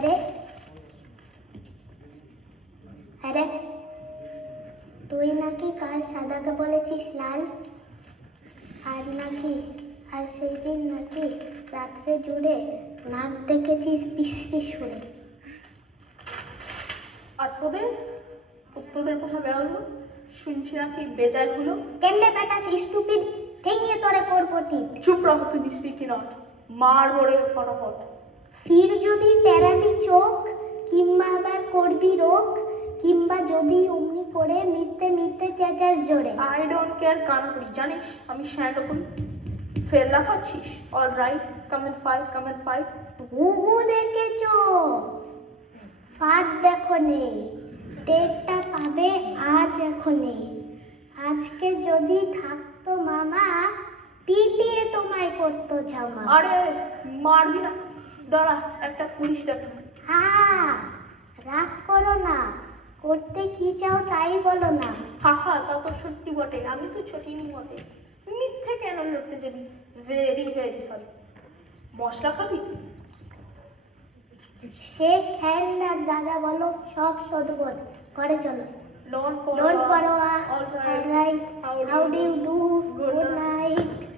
আরে আরে তুই নাকি কাল সাদাকে বলেছিস লাল, আর সেই দিন নাকি রাত্রে জুড়ে নাক দেখেছিস পিস পিস করে। আর তোদের পোষা বেড়ালো শুনছি নাকি বেজায় হলো। কেমনে বেটা স্টুপিড ঠেঙিয়ে তোরে করবো ঠিক। চুপ রহ, তুই স্পিকি নট, মার বড়ে ফটাফট। ফির যদি টেরাবি চোখ, কিংবা আবার করবি রোগ, কিংবা যদি অমনি করে মিথ্যে মিথ্যে চেঁচাস জোরে। আই ডোন্ট কেয়ার কানা করি, জানিস আমি শ্যান্ডো করি। ফেল লাফাচ্ছিস? All right, come and fight. ঘুঘু দেখেছো, ফাঁদ দেখো নেই, টেরটা পাবে আজ এখনে। আজকে যদি থাকতো মামা, পিটিয়ে তোমায় করতো জামা। আরে মারবি না, দাঁড়া একটা পুলিশ ডাক। হ্যাঁ, রাগ করো না, করতে কি চাও তাই বলো না। হা তা তো সত্যি বটে, আমি তো ছোটিনি বটে। মিথ্যে কেন লড়তে যাবি? Very sorry. মশলা খাবি? শেখ হ্যান্ড আর দাদা বলো সব সদবোধ করে চলো। Don't Don't borrow. borrow. All All right. How How do do you you do? Good Good night.